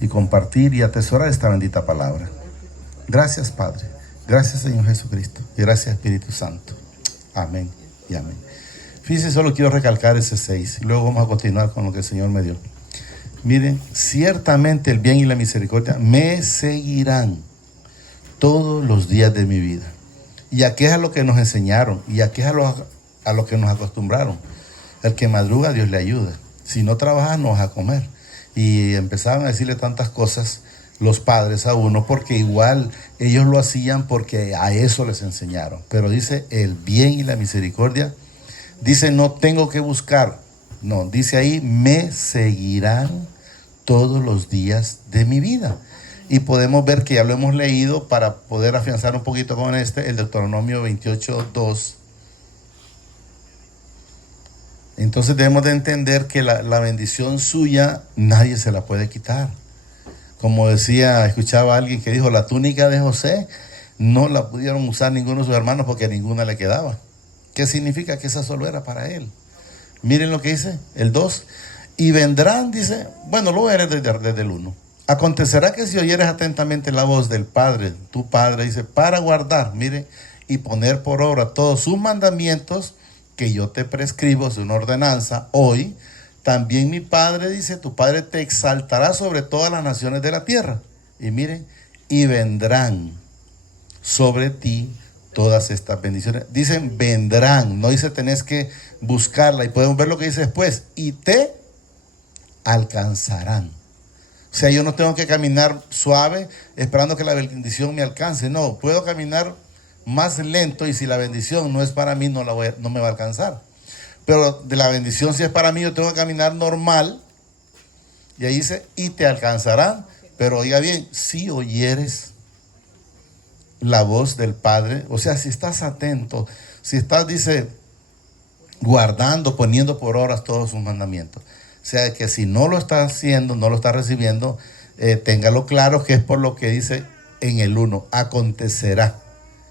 y compartir y atesorar esta bendita palabra. Gracias, Padre. Gracias, Señor Jesucristo. Y gracias, Espíritu Santo. Amén y amén. Fíjense, solo quiero recalcar ese 6. Luego vamos a continuar con lo que el Señor me dio. Miren, ciertamente el bien y la misericordia me seguirán todos los días de mi vida. Y aquí es a lo que nos enseñaron. Y aquí es a lo que nos acostumbraron. El que madruga, Dios le ayuda. Si no trabajas, no vas a comer. Y empezaban a decirle tantas cosas los padres a uno, porque igual ellos lo hacían porque a eso les enseñaron. Pero dice el bien y la misericordia. Dice no tengo que buscar. No, dice ahí me seguirán todos los días de mi vida. Y podemos ver que ya lo hemos leído para poder afianzar un poquito con el Deuteronomio 28:2. Entonces debemos de entender que la bendición suya nadie se la puede quitar. Como decía, escuchaba a alguien que dijo, la túnica de José no la pudieron usar ninguno de sus hermanos porque a ninguna le quedaba. ¿Qué significa? Que esa solo era para él. Miren lo que dice, el 2. Y vendrán, dice, bueno, lo eres desde el 1. Acontecerá que si oyeres atentamente la voz del Padre, tu Padre, dice, para guardar, mire, y poner por obra todos sus mandamientos que yo te prescribo, es una ordenanza, hoy, también mi Padre, dice, tu Padre te exaltará sobre todas las naciones de la tierra. Y miren, y vendrán sobre ti todas estas bendiciones. Dicen vendrán, no dice tenés que buscarla. Y podemos ver lo que dice después, y te alcanzarán. O sea, yo no tengo que caminar suave esperando que la bendición me alcance. No, puedo caminar más lento y si la bendición no es para mí, no me va a alcanzar. Pero de la bendición, si es para mí, yo tengo que caminar normal. Y ahí dice, y te alcanzarán. Pero oiga bien, si oyeres la voz del Padre, o sea, si estás atento, si estás, dice, guardando, poniendo por obras todos sus mandamientos. O sea, que si no lo estás haciendo, no lo estás recibiendo, téngalo claro que es por lo que dice en el 1, acontecerá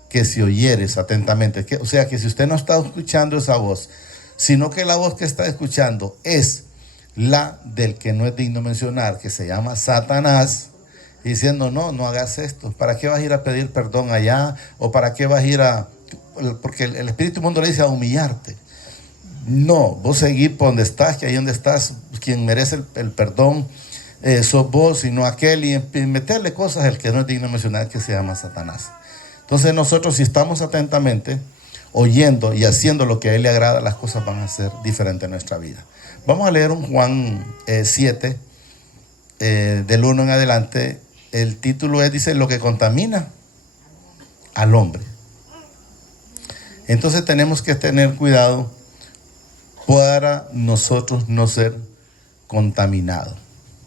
que si oyeres atentamente, o sea, que si usted no está escuchando esa voz, sino que la voz que está escuchando es la del que no es digno mencionar, que se llama Satanás, diciendo, no hagas esto, ¿para qué vas a ir a pedir perdón allá? ¿O para qué vas a ir porque el espíritu mundo le dice a humillarte? No, vos seguís por donde estás, que ahí donde estás, quien merece el perdón, sos vos y no aquel, y meterle cosas al que no es digno mencionar, que se llama Satanás. Entonces nosotros, si estamos atentamente oyendo y haciendo lo que a él le agrada, las cosas van a ser diferentes en nuestra vida. Vamos a leer un Juan 7, del 1 en adelante. El título dice, lo que contamina al hombre. Entonces tenemos que tener cuidado para nosotros no ser contaminados.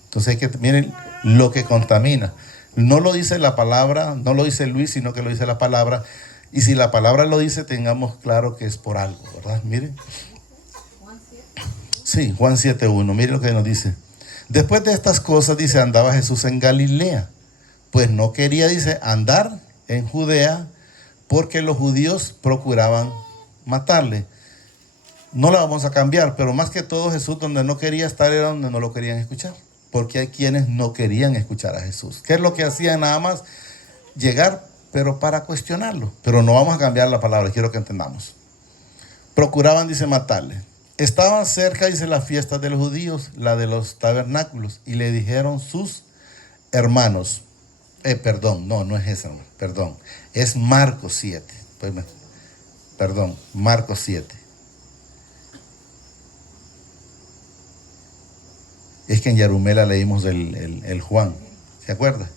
Entonces hay que, miren, lo que contamina. No lo dice la palabra, no lo dice Luis, sino que lo dice la palabra. Y si la palabra lo dice, tengamos claro que es por algo, ¿verdad? Miren. Sí, Juan 7:1, miren lo que nos dice. Después de estas cosas, dice, andaba Jesús en Galilea. Pues no quería, dice, andar en Judea porque los judíos procuraban matarle. No la vamos a cambiar, pero más que todo Jesús donde no quería estar era donde no lo querían escuchar. Porque hay quienes no querían escuchar a Jesús. ¿Qué es lo que hacían? Nada más llegar, pero para cuestionarlo. Pero no vamos a cambiar la palabra, quiero que entendamos. Procuraban, dice, matarle. Estaban cerca, dice, las fiestas de los judíos, la de los tabernáculos, y le dijeron sus hermanos, no es esa, perdón, es Marcos 7, Marcos 7. Es que en Yarumela leímos el Juan, ¿se acuerda?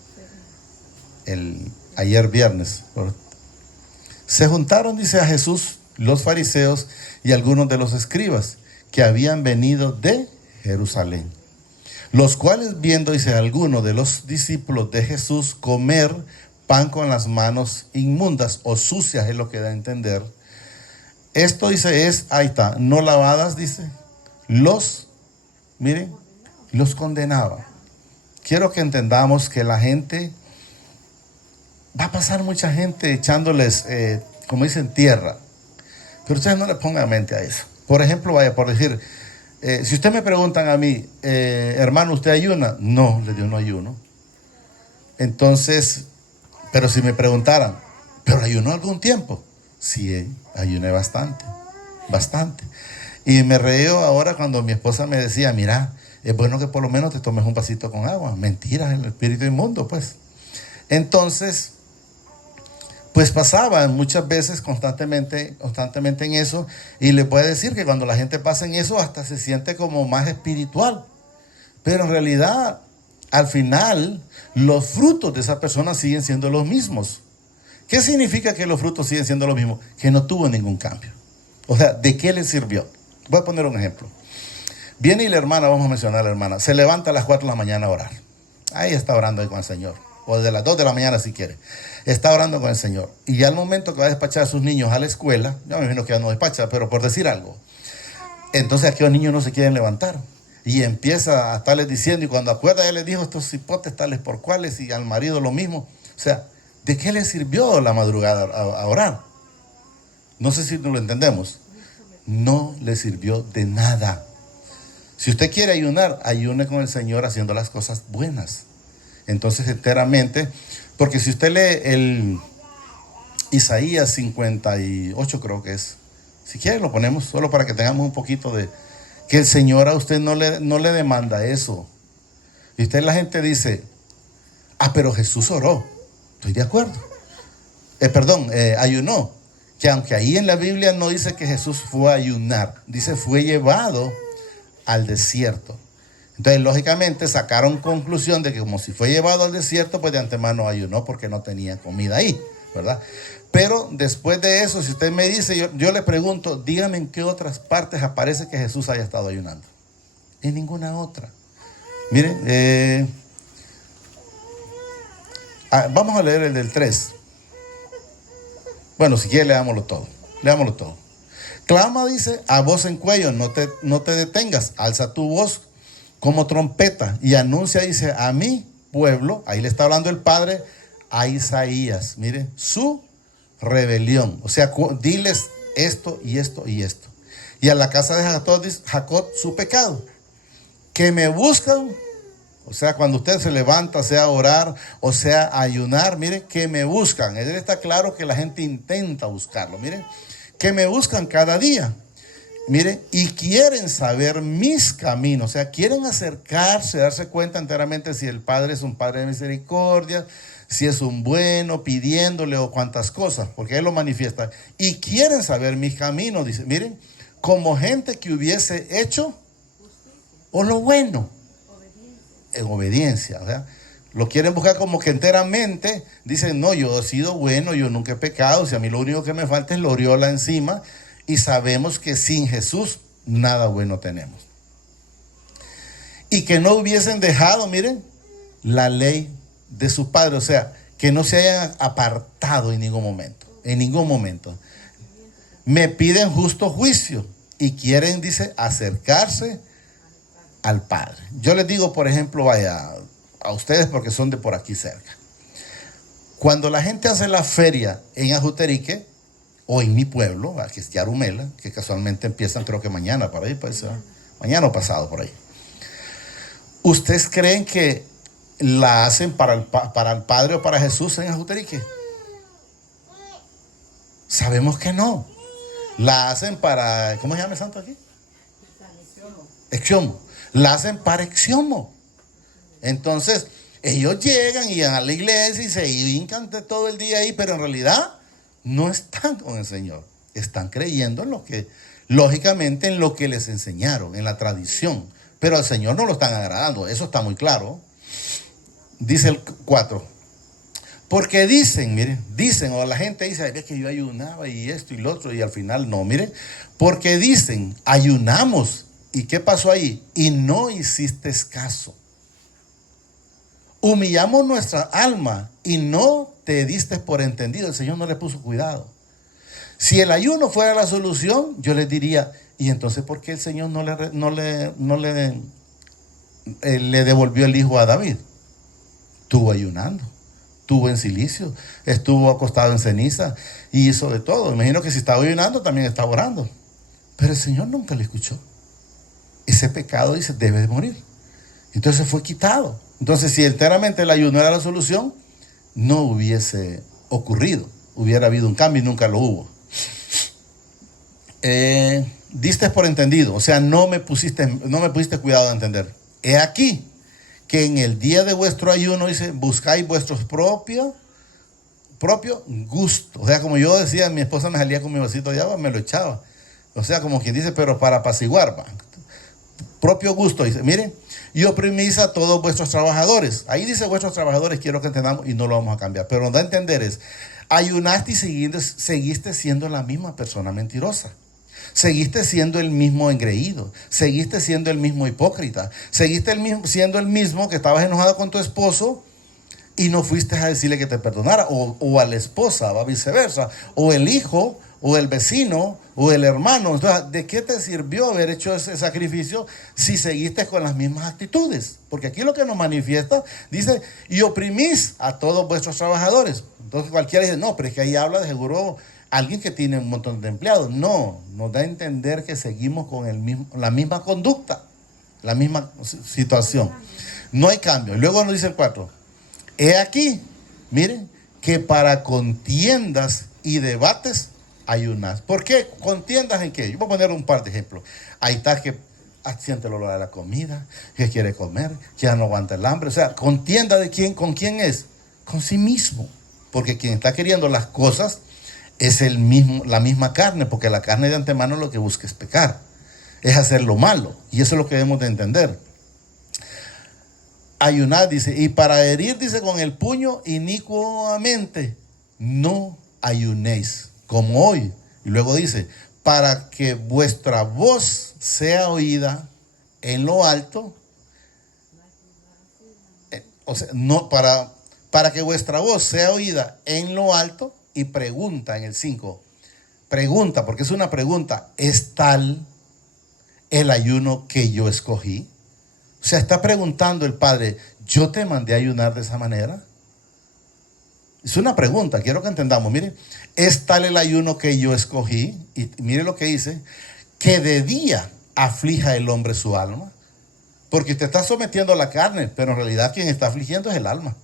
Ayer viernes. Se juntaron, dice, a Jesús los fariseos y algunos de los escribas que habían venido de Jerusalén, los cuales viendo, dice, a algunos de los discípulos de Jesús comer pan con las manos inmundas o sucias, es lo que da a entender. Esto, dice, ahí está, no lavadas, dice, los condenaba. Quiero que entendamos que la gente, va a pasar mucha gente echándoles, como dicen, tierra. Pero ustedes no le pongan mente a eso. Por ejemplo, vaya por decir, Si ustedes me preguntan a mí, hermano, ¿usted ayuna? No, le digo, no ayuno. Entonces, pero si me preguntaran, ¿pero ayunó algún tiempo? Sí, ayuné bastante, bastante. Y me reío ahora cuando mi esposa me decía, mira, es bueno que por lo menos te tomes un vasito con agua. Mentiras, el espíritu inmundo, pues. Entonces, pues pasaba muchas veces constantemente en eso. Y les voy a decir que cuando la gente pasa en eso, hasta se siente como más espiritual. Pero en realidad, al final, los frutos de esa persona siguen siendo los mismos. ¿Qué significa que los frutos siguen siendo los mismos? Que no tuvo ningún cambio. O sea, ¿de qué le sirvió? Voy a poner un ejemplo. Viene y la hermana, vamos a mencionar a la hermana, se levanta a las 4 de la mañana a orar. Ahí está orando ahí con el Señor. O de las 2 de la mañana si quiere. Está orando con el Señor. Y ya al momento que va a despachar a sus niños a la escuela, yo me imagino que ya no despacha, pero por decir algo. Entonces aquellos niños no se quieren levantar. Y empieza a estarles diciendo, y cuando acuerda ya les dijo estos hipotes tales por cuales, y al marido lo mismo. O sea, ¿de qué le sirvió la madrugada a orar? No sé si no lo entendemos. No le sirvió de nada. Si usted quiere ayunar, ayune con el Señor haciendo las cosas buenas. Entonces enteramente, porque si usted lee el Isaías 58 creo que es, si quiere lo ponemos solo para que tengamos un poquito de, que el Señor a usted no le demanda eso. Y usted la gente dice, pero Jesús oró. Estoy de acuerdo. Ayunó. Que aunque ahí en la Biblia no dice que Jesús fue a ayunar, dice fue llevado al desierto. Entonces, lógicamente, sacaron conclusión de que como si fue llevado al desierto, pues de antemano ayunó porque no tenía comida ahí, ¿verdad? Pero después de eso, si usted me dice, yo le pregunto, dígame en qué otras partes aparece que Jesús haya estado ayunando. En ninguna otra. Miren, vamos a leer el del 3. Bueno, si quiere, leámoslo todo. Leámoslo todo. Clama, dice, a voz en cuello, no te detengas, alza tu voz como trompeta y anuncia, dice, a mi pueblo, ahí le está hablando el Padre a Isaías, mire, su rebelión. O sea, diles esto y esto y esto. Y a la casa de Jacob su pecado. Que me buscan, o sea, cuando usted se levanta, sea orar o sea ayunar, mire, que me buscan. Él está claro que la gente intenta buscarlo, mire, que me buscan cada día. Mire, y quieren saber mis caminos, o sea, quieren acercarse, darse cuenta enteramente si el Padre es un Padre de misericordia, si es un bueno, pidiéndole o cuantas cosas, porque Él lo manifiesta. Y quieren saber mis caminos, dice, miren, como gente que hubiese hecho o lo bueno, en obediencia, o sea, lo quieren buscar como que enteramente, dicen, no, yo he sido bueno, yo nunca he pecado, si a mí lo único que me falta es la aureola encima. Y sabemos que sin Jesús nada bueno tenemos. Y que no hubiesen dejado, miren, la ley de sus padres. O sea, que no se hayan apartado en ningún momento. En ningún momento. Me piden justo juicio. Y quieren, dice, acercarse al Padre. Yo les digo, por ejemplo, vaya, a ustedes porque son de por aquí cerca. Cuando la gente hace la feria en Ajuterique, o en mi pueblo, que es Yarumela, que casualmente empiezan creo que mañana por ahí, pues, mañana o pasado por ahí. ¿Ustedes creen que la hacen para el Padre o para Jesús en Ajuterique? Sabemos que no. La hacen para, ¿cómo se llama el santo aquí? Exiomo. La hacen para Exiomo. Entonces, ellos llegan y van a la iglesia y se hincan todo el día ahí, pero en realidad no están con el Señor, están creyendo en lo que, lógicamente, en lo que les enseñaron, en la tradición, pero al Señor no lo están agradando, eso está muy claro. Dice el 4, porque dicen, miren, o la gente dice, ve que yo ayunaba y esto y lo otro, y al final no, miren, porque dicen, ayunamos, ¿y qué pasó ahí? Y no hiciste caso. Humillamos nuestra alma y no te diste por entendido. El Señor no le puso cuidado. Si el ayuno fuera la solución, yo les diría, ¿y entonces por qué el Señor no le devolvió el hijo a David? Estuvo ayunando, estuvo en silicio, estuvo acostado en ceniza y hizo de todo. Imagino que si estaba ayunando también estaba orando. Pero el Señor nunca le escuchó. ese pecado, dice, debe de morir. Entonces fue quitado. Entonces, si enteramente el ayuno era la solución, no hubiese ocurrido. Hubiera habido un cambio y nunca lo hubo. Diste por entendido, o sea, no me pusiste cuidado de entender. He aquí que en el día de vuestro ayuno, dice, buscáis vuestros propio gusto. O sea, como yo decía, mi esposa me salía con mi vasito de agua, me lo echaba. O sea, como quien dice, pero para apaciguar, va. Propio gusto, dice, miren, y oprimís a todos vuestros trabajadores. Ahí dice vuestros trabajadores, quiero que entendamos, y no lo vamos a cambiar. Pero nos da a entender es, ayunaste y seguiste siendo la misma persona mentirosa. Seguiste siendo el mismo engreído, seguiste siendo el mismo hipócrita, seguiste siendo el mismo que estabas enojado con tu esposo y no fuiste a decirle que te perdonara, o a la esposa, o viceversa, o el hijo, o el vecino, o el hermano. Entonces, ¿de qué te sirvió haber hecho ese sacrificio si seguiste con las mismas actitudes? Porque aquí lo que nos manifiesta, dice, y oprimís a todos vuestros trabajadores. Entonces cualquiera dice, no, pero es que ahí habla de seguro alguien que tiene un montón de empleados. No, nos da a entender que seguimos con la misma conducta, la misma situación. No hay cambio. Y luego nos dice el 4. He aquí, miren, que para contiendas y debates ayunas. ¿Por qué? ¿Contiendas en qué? Yo voy a poner un par de ejemplos. Ahí está que siente el olor de la comida, que quiere comer, que ya no aguanta el hambre. O sea, contienda de quién, ¿con quién es? Con sí mismo. Porque quien está queriendo las cosas es la misma carne, porque la carne de antemano lo que busca es pecar, es hacer lo malo, y eso es lo que debemos de entender. Ayunad, dice, y para herir, dice, con el puño inicuamente, no ayunéis, como hoy. Y luego dice, para que vuestra voz sea oída en lo alto, o sea, no, para que vuestra voz sea oída en lo alto. Y pregunta en el 5, pregunta, porque es una pregunta, ¿es tal el ayuno que yo escogí? O sea, está preguntando el Padre, ¿yo te mandé a ayunar de esa manera? Es una pregunta, quiero que entendamos, mire, ¿es tal el ayuno que yo escogí? Y mire lo que dice, que de día aflija el hombre su alma, porque usted está sometiendo a la carne, pero en realidad quien está afligiendo es el alma.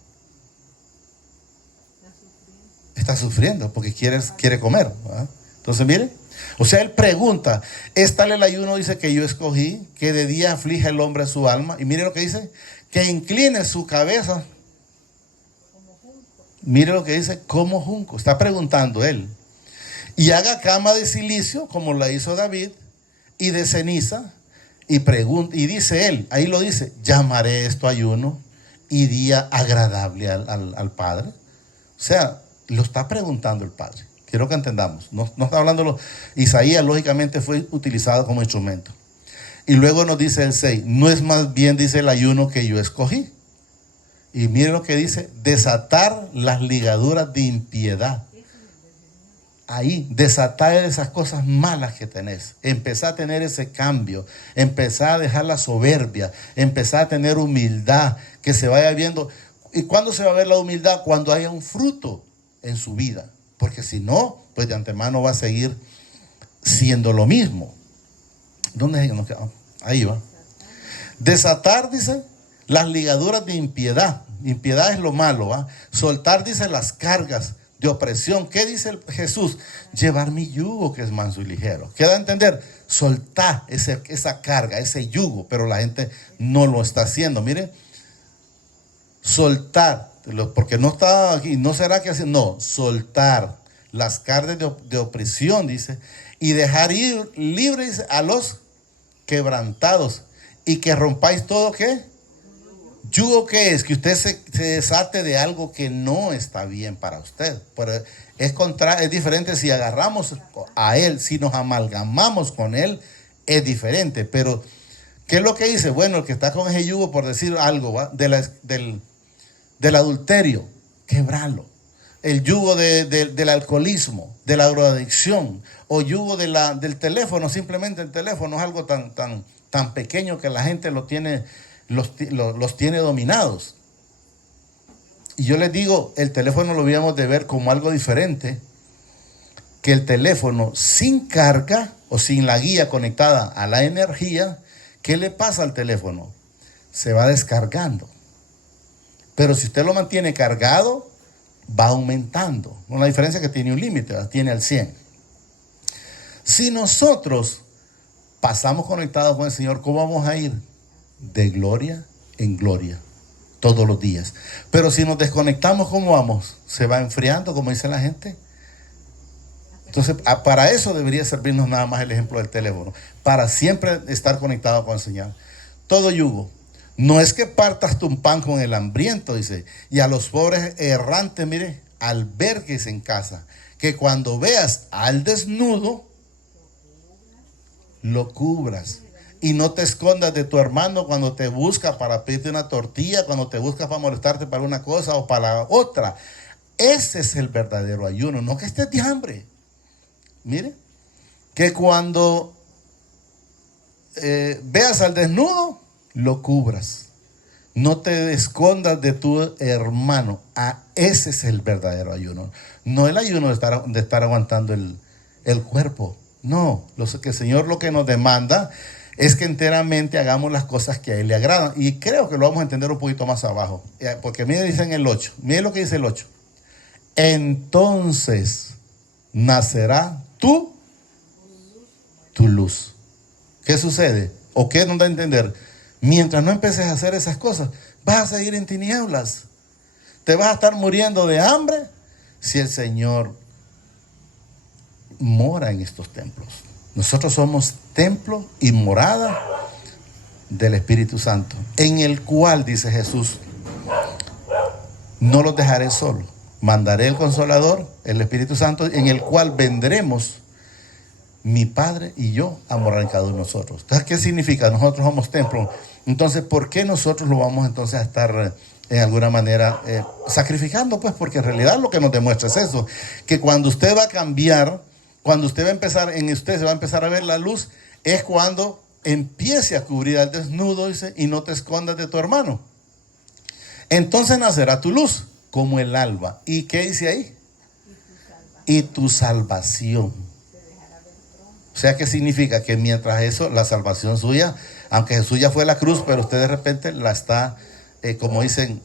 Está sufriendo porque quiere comer, ¿verdad? Entonces, mire, o sea, él pregunta, ¿es tal el ayuno, dice, que yo escogí, que de día aflige el hombre su alma? Y mire lo que dice, que incline su cabeza. Mire lo que dice, como junco. Está preguntando él. Y haga cama de silicio, como la hizo David, y de ceniza, y dice él, ahí lo dice, llamaré esto ayuno y día agradable al Padre. O sea, lo está preguntando el Padre. Quiero que entendamos. No está hablando. Isaías, lógicamente, fue utilizado como instrumento. Y luego nos dice el 6. No es más bien, dice, el ayuno que yo escogí. Y miren lo que dice. Desatar las ligaduras de impiedad. Ahí, desatar esas cosas malas que tenés. Empezar a tener ese cambio. Empezar a dejar la soberbia. Empezar a tener humildad. Que se vaya viendo. ¿Y cuándo se va a ver la humildad? Cuando haya un fruto en su vida, porque si no, pues de antemano va a seguir siendo lo mismo. ¿Dónde es que nos quedamos? Ahí va. Desatar, dice, las ligaduras de impiedad. Impiedad es lo malo, ¿va? Soltar, dice, las cargas de opresión. ¿Qué dice Jesús? Llevar mi yugo, que es manso y ligero. ¿Qué da a entender? Soltar esa carga, ese yugo, pero la gente no lo está haciendo. Mire, soltar, porque no está aquí, no será que así, no, soltar las cargas de opresión, dice, y dejar ir libres a los quebrantados, y que rompáis todo, ¿qué? Yugo, ¿qué es? Que usted se desate de algo que no está bien para usted. Pero es diferente si agarramos a él, si nos amalgamamos con él, es diferente. Pero, ¿qué es lo que dice? Bueno, el que está con ese yugo, por decir algo, ¿va? Del adulterio, quebrarlo. El yugo del alcoholismo, de la drogadicción, o yugo del teléfono. Simplemente el teléfono es algo tan pequeño que la gente los tiene dominados. Y yo les digo, el teléfono lo debíamos de ver como algo diferente, que el teléfono sin carga o sin la guía conectada a la energía, ¿Qué le pasa al teléfono? Se va descargando. Pero si usted lo mantiene cargado, va aumentando. Con la diferencia que tiene un límite, tiene al 100. Si nosotros pasamos conectados con el Señor, ¿cómo vamos a ir? De gloria en gloria, todos los días. Pero si nos desconectamos, ¿cómo vamos? Se va enfriando, como dice la gente. Entonces, para eso debería servirnos nada más el ejemplo del teléfono, para siempre estar conectado con el Señor. Todo yugo. No es que partas tu pan con el hambriento, dice, y a los pobres errantes, mire, albergues en casa, que cuando veas al desnudo, lo cubras. Y no te escondas de tu hermano cuando te busca para pedirte una tortilla, cuando te busca para molestarte para una cosa o para la otra. Ese es el verdadero ayuno, no que estés de hambre. Mire, que cuando veas al desnudo, lo cubras. No te escondas de tu hermano. Ese es el verdadero ayuno. No el ayuno de estar aguantando el cuerpo. No, que el Señor lo que nos demanda es que enteramente hagamos las cosas que a Él le agradan. Y creo que lo vamos a entender un poquito más abajo. Porque mire, dice en el 8. Mire lo que dice el 8. Entonces nacerá tu luz. ¿Qué sucede? ¿O qué nos da a entender? Mientras no empeces a hacer esas cosas, vas a seguir en tinieblas. Te vas a estar muriendo de hambre si el Señor mora en estos templos. Nosotros somos templo y morada del Espíritu Santo, en el cual, dice Jesús, no los dejaré solos. Mandaré el Consolador, el Espíritu Santo, en el cual vendremos mi Padre y yo a morar en cada uno de nosotros. Entonces, ¿qué significa? Nosotros somos templo. Entonces, ¿por qué nosotros lo vamos entonces a estar en alguna manera sacrificando? Pues porque en realidad lo que nos demuestra es eso, que cuando usted va a cambiar, cuando usted va a empezar, en usted se va a empezar a ver la luz, es cuando empiece a cubrir al desnudo, dice, y no te escondas de tu hermano. Entonces nacerá tu luz como el alba. ¿Y qué dice ahí? Y tu salvación. O sea, ¿qué significa? Que mientras eso, la salvación suya, aunque Jesús ya fue a la cruz, pero usted de repente la está, como dicen,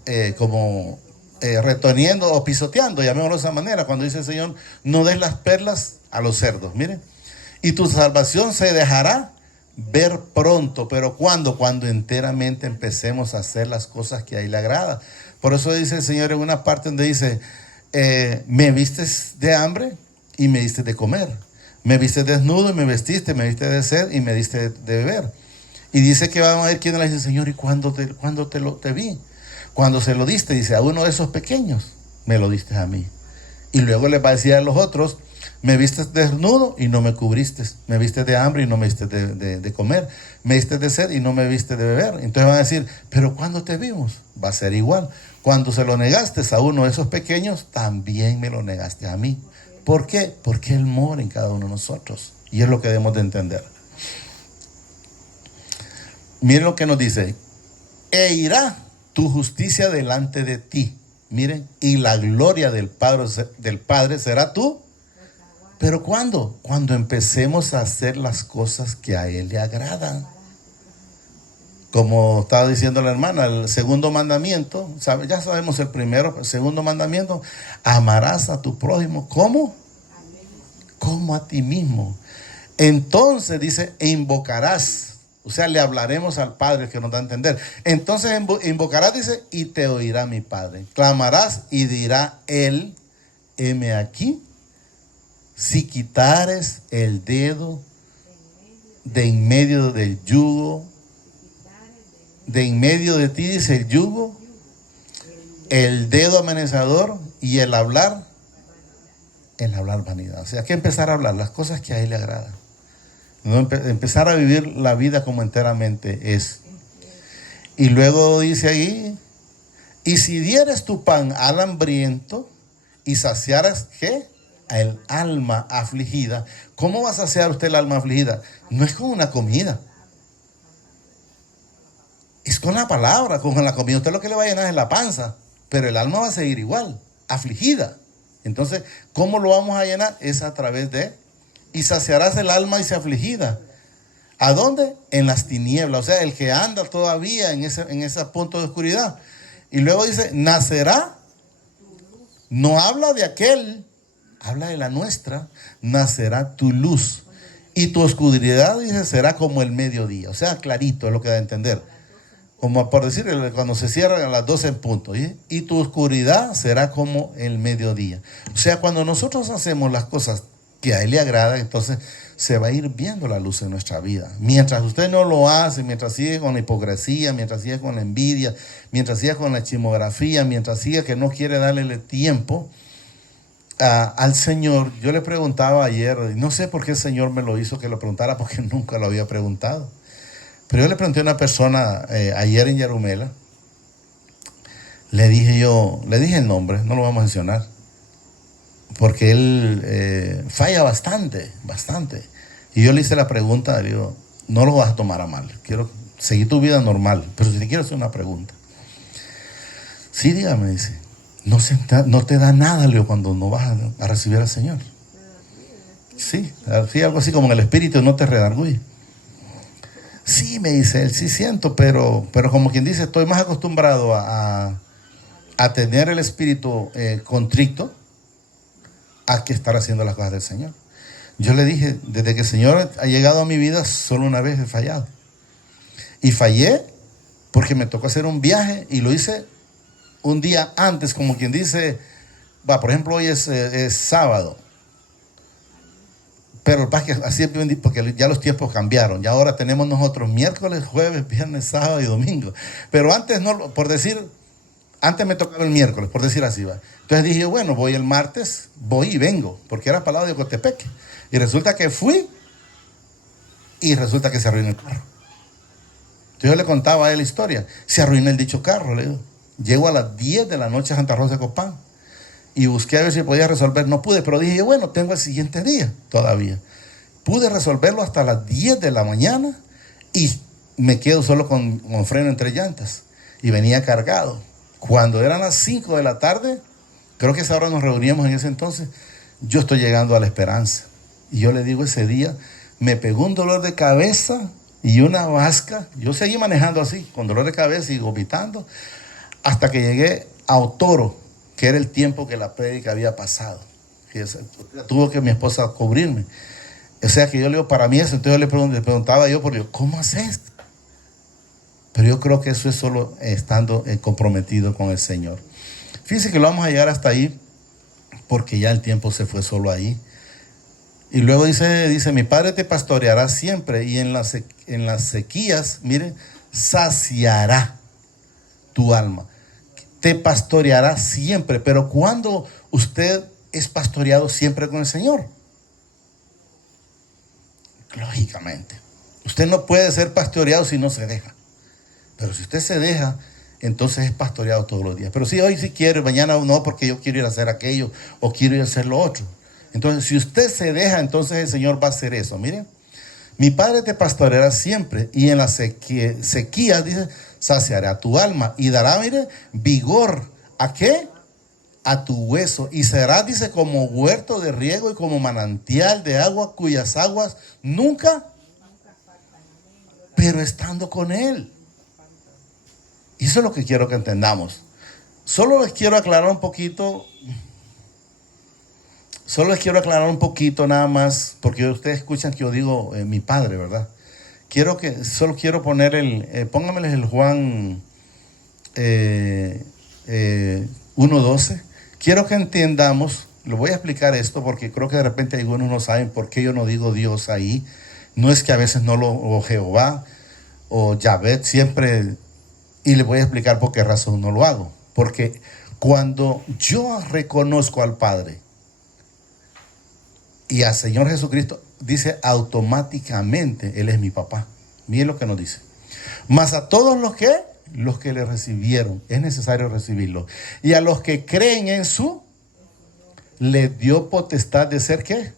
retoniendo o pisoteando, llamémoslo de esa manera, cuando dice el Señor, no des las perlas a los cerdos. Miren, y tu salvación se dejará ver pronto. ¿Pero cuándo? Cuando enteramente empecemos a hacer las cosas que a Él le agrada. Por eso dice el Señor en una parte donde dice, me vistes de hambre y me diste de comer. Me viste desnudo y me vestiste, me diste de sed y me diste de beber. Y dice que vamos a ver quién le dice, Señor, ¿y cuándo te vi? Cuando se lo diste, dice, a uno de esos pequeños, me lo diste a mí. Y luego le va a decir a los otros, me viste desnudo y no me cubriste. Me viste de hambre y no me diste de comer. Me diste de sed y no me viste de beber. Entonces van a decir, pero ¿cuándo te vimos? Va a ser igual. Cuando se lo negaste a uno de esos pequeños, también me lo negaste a mí. ¿Por qué? Porque Él mora en cada uno de nosotros. Y es lo que debemos de entender. Miren lo que nos dice. E irá tu justicia delante de ti. Miren, y la gloria del Padre será tú. ¿Pero cuándo? Cuando empecemos a hacer las cosas que a Él le agradan. Como estaba diciendo la hermana, el segundo mandamiento, ya sabemos el primero, el segundo mandamiento, amarás a tu prójimo. ¿Cómo? Como a ti mismo. Entonces dice, invocarás, o sea, le hablaremos al Padre, que nos da a entender. Entonces invocarás, dice, y te oirá mi Padre. Clamarás y dirá Él, heme aquí, si quitares el dedo de en medio del yugo, de en medio de ti, dice el yugo, el dedo amenazador y el hablar vanidad. O sea, hay que empezar a hablar las cosas que a Él le agradan. No empezar a vivir la vida como enteramente es. Y luego dice ahí, y si dieres tu pan al hambriento y saciaras, ¿qué? El alma afligida. ¿Cómo va a saciar usted el alma afligida? No es con una comida. Es con la palabra, con la comida. Usted lo que le va a llenar es la panza, pero el alma va a seguir igual, afligida. Entonces, ¿cómo lo vamos a llenar? Es a través de, y saciarás el alma y se afligida. ¿A dónde? En las tinieblas. O sea, el que anda todavía en ese punto de oscuridad. Y luego dice, nacerá. No habla de aquel, habla de la nuestra. Nacerá tu luz. Y tu oscuridad, dice, será como el mediodía. O sea, clarito es lo que da a entender. Como por decir, cuando se cierran a las 12 en punto. ¿Sí? Y tu oscuridad será como el mediodía. O sea, cuando nosotros hacemos las cosas que a Él le agrada, entonces se va a ir viendo la luz en nuestra vida. Mientras usted no lo hace, mientras sigue con la hipocresía, mientras sigue con la envidia, mientras sigue con la chismografía, mientras sigue que no quiere darle tiempo al Señor. Yo le preguntaba ayer, no sé por qué el Señor me lo hizo que lo preguntara, porque nunca lo había preguntado. Pero yo le pregunté a una persona ayer en Yarumela, le dije el nombre, no lo vamos a mencionar, porque él falla bastante. Y yo le hice la pregunta, le digo, no lo vas a tomar a mal, quiero seguir tu vida normal, pero si te quiero hacer una pregunta. Sí, dígame, dice, no te da nada, Leo, cuando no vas a recibir al Señor. Sí, algo así como el espíritu no te redarguye. Sí, me dice él, sí siento, pero como quien dice, estoy más acostumbrado a tener el espíritu contrito a que estar haciendo las cosas del Señor. Yo le dije, desde que el Señor ha llegado a mi vida, solo una vez he fallado. Y fallé porque me tocó hacer un viaje y lo hice un día antes, como quien dice, por ejemplo, hoy es sábado. Pero el que así, porque ya los tiempos cambiaron. Ya ahora tenemos nosotros miércoles, jueves, viernes, sábado y domingo. Pero antes no, por decir, antes me tocaba el miércoles, por decir así, ¿va? Entonces dije, bueno, voy el martes, voy y vengo, porque era para el lado de Ocotepeque. Y resulta que fui y resulta que se arruinó el carro. Entonces yo le contaba a él la historia. Se arruinó el dicho carro, le digo. Llego a las 10 de la noche a Santa Rosa de Copán. Y busqué a ver si podía resolver, no pude, pero dije, bueno, tengo el siguiente día todavía. Pude resolverlo hasta las 10 de la mañana y me quedo solo con freno entre llantas. Y venía cargado. Cuando eran las 5 de la tarde, creo que a esa hora nos reuníamos en ese entonces, yo estoy llegando a La Esperanza. Y yo le digo, ese día me pegó un dolor de cabeza y una vasca. Yo seguí manejando así, con dolor de cabeza y vomitando, hasta que llegué a Otoro, que era el tiempo que la prédica había pasado. Tuvo que mi esposa cubrirme. O sea que yo le digo, para mí eso, entonces yo le preguntaba yo, ¿cómo haces? Pero yo creo que eso es solo estando comprometido con el Señor. Fíjense que lo vamos a llegar hasta ahí, porque ya el tiempo se fue solo ahí. Y luego dice, mi Padre te pastoreará siempre, y en las sequías, mire, saciará tu alma. Te pastoreará siempre. Pero ¿cuándo usted es pastoreado siempre con el Señor? Lógicamente. Usted no puede ser pastoreado si no se deja. Pero si usted se deja, entonces es pastoreado todos los días. Pero si hoy sí quiero, mañana no, porque yo quiero ir a hacer aquello o quiero ir a hacer lo otro. Entonces, si usted se deja, entonces el Señor va a hacer eso. Miren, mi Padre te pastoreará siempre, y en la sequía, dice, saciará tu alma y dará, mire, vigor. ¿A qué? A tu hueso. Y será, dice, como huerto de riego y como manantial de agua cuyas aguas nunca, pero estando con Él. Y eso es lo que quiero que entendamos. Solo les quiero aclarar un poquito nada más, porque ustedes escuchan que yo digo mi Padre, ¿verdad? Solo quiero poner pónganme el Juan 1:12. Quiero que entendamos, le voy a explicar esto porque creo que de repente algunos no saben por qué yo no digo Dios ahí. No es que a veces no o Jehová o Yahvé siempre, y les voy a explicar por qué razón no lo hago. Porque cuando yo reconozco al Padre y al Señor Jesucristo, dice automáticamente, Él es mi papá. Miren lo que nos dice. Mas a todos los que le recibieron, es necesario recibirlo. Y a los que creen en le dio potestad de ser, ¿qué?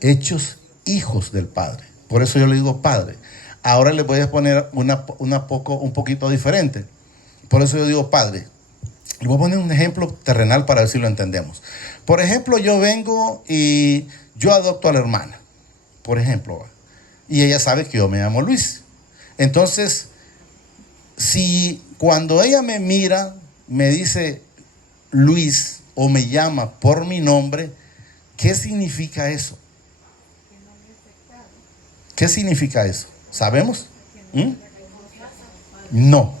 Hechos hijos del Padre. Por eso yo le digo Padre. Ahora les voy a poner un poquito diferente. Por eso yo digo Padre. Le voy a poner un ejemplo terrenal para ver si lo entendemos. Por ejemplo, yo vengo y yo adopto a la hermana. Por ejemplo, Y ella sabe que yo me llamo Luis. Entonces, si cuando ella me mira, me dice Luis o me llama por mi nombre, ¿qué significa eso? ¿Qué significa eso? ¿Sabemos? No.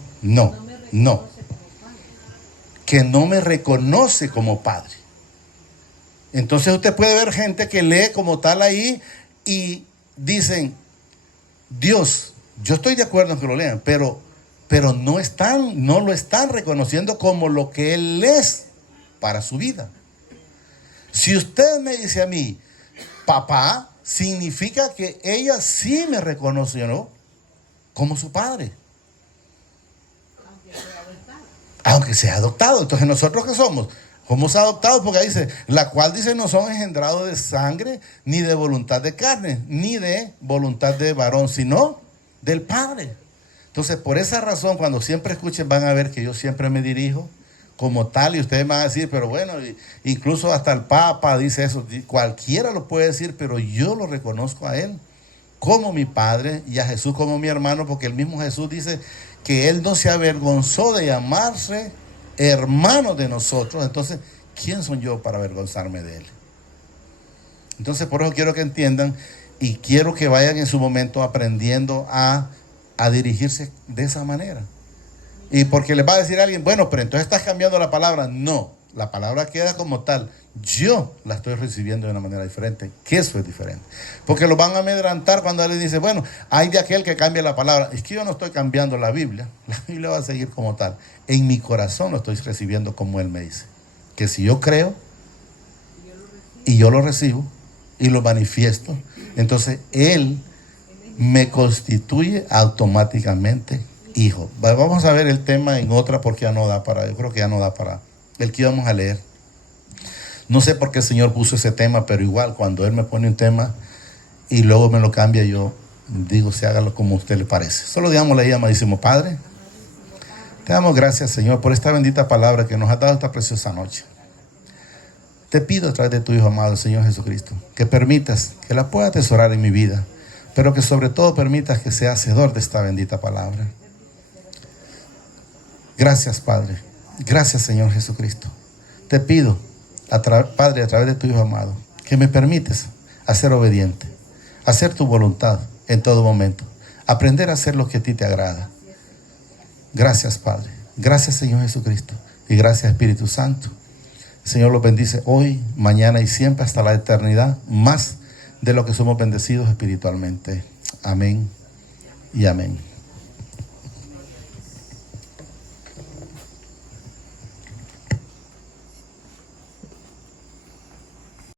Que no me reconoce como padre. Entonces usted puede ver gente que lee como tal ahí y dicen, Dios, yo estoy de acuerdo en que lo lean, pero no lo están reconociendo como lo que Él es para su vida. Si usted me dice a mí, papá, significa que ella sí me reconoció como su padre. Aunque sea adoptado. Entonces, ¿nosotros qué somos? Somos adoptados, porque ahí dice, la cual dice no son engendrados de sangre, ni de voluntad de carne, ni de voluntad de varón, sino del Padre. Entonces, por esa razón, cuando siempre escuchen, van a ver que yo siempre me dirijo como tal, y ustedes van a decir, pero bueno, incluso hasta el Papa dice eso, cualquiera lo puede decir, pero yo lo reconozco a Él como mi Padre y a Jesús como mi hermano, porque el mismo Jesús dice que Él no se avergonzó de llamarse hermano de nosotros. Entonces, ¿quién soy yo para avergonzarme de Él? Entonces, por eso quiero que entiendan y quiero que vayan en su momento aprendiendo a dirigirse de esa manera. Y porque les va a decir a alguien, bueno, pero entonces estás cambiando la palabra. No, la palabra queda como tal. Yo la estoy recibiendo de una manera diferente, que eso es diferente. Porque lo van a amedrantar cuando él les dice, bueno, hay de aquel que cambia la palabra. Es que yo no estoy cambiando la Biblia va a seguir como tal. En mi corazón lo estoy recibiendo como Él me dice. Que si yo creo y yo lo recibo y lo manifiesto, entonces Él me constituye automáticamente hijo. Vamos a ver el tema en otra porque ya no da para, yo creo que ya no da para el que íbamos a leer. No sé por qué el Señor puso ese tema, pero igual cuando Él me pone un tema y luego me lo cambia, yo digo, se hágalo como a usted le parece. Solo digámosle ahí, amadísimo Padre, te damos gracias, Señor, por esta bendita palabra que nos has dado esta preciosa noche. Te pido a través de tu Hijo amado, Señor Jesucristo, que permitas que la pueda atesorar en mi vida, pero que sobre todo permitas que sea hacedor de esta bendita palabra. Gracias, Padre. Gracias, Señor Jesucristo. Te pido, Padre, a través de tu Hijo amado, que me permites a ser obediente, a hacer tu voluntad en todo momento, aprender a hacer lo que a ti te agrada. Gracias, Padre. Gracias, Señor Jesucristo. Y gracias, Espíritu Santo. El Señor los bendice hoy, mañana y siempre hasta la eternidad, más de lo que somos bendecidos espiritualmente. Amén y amén.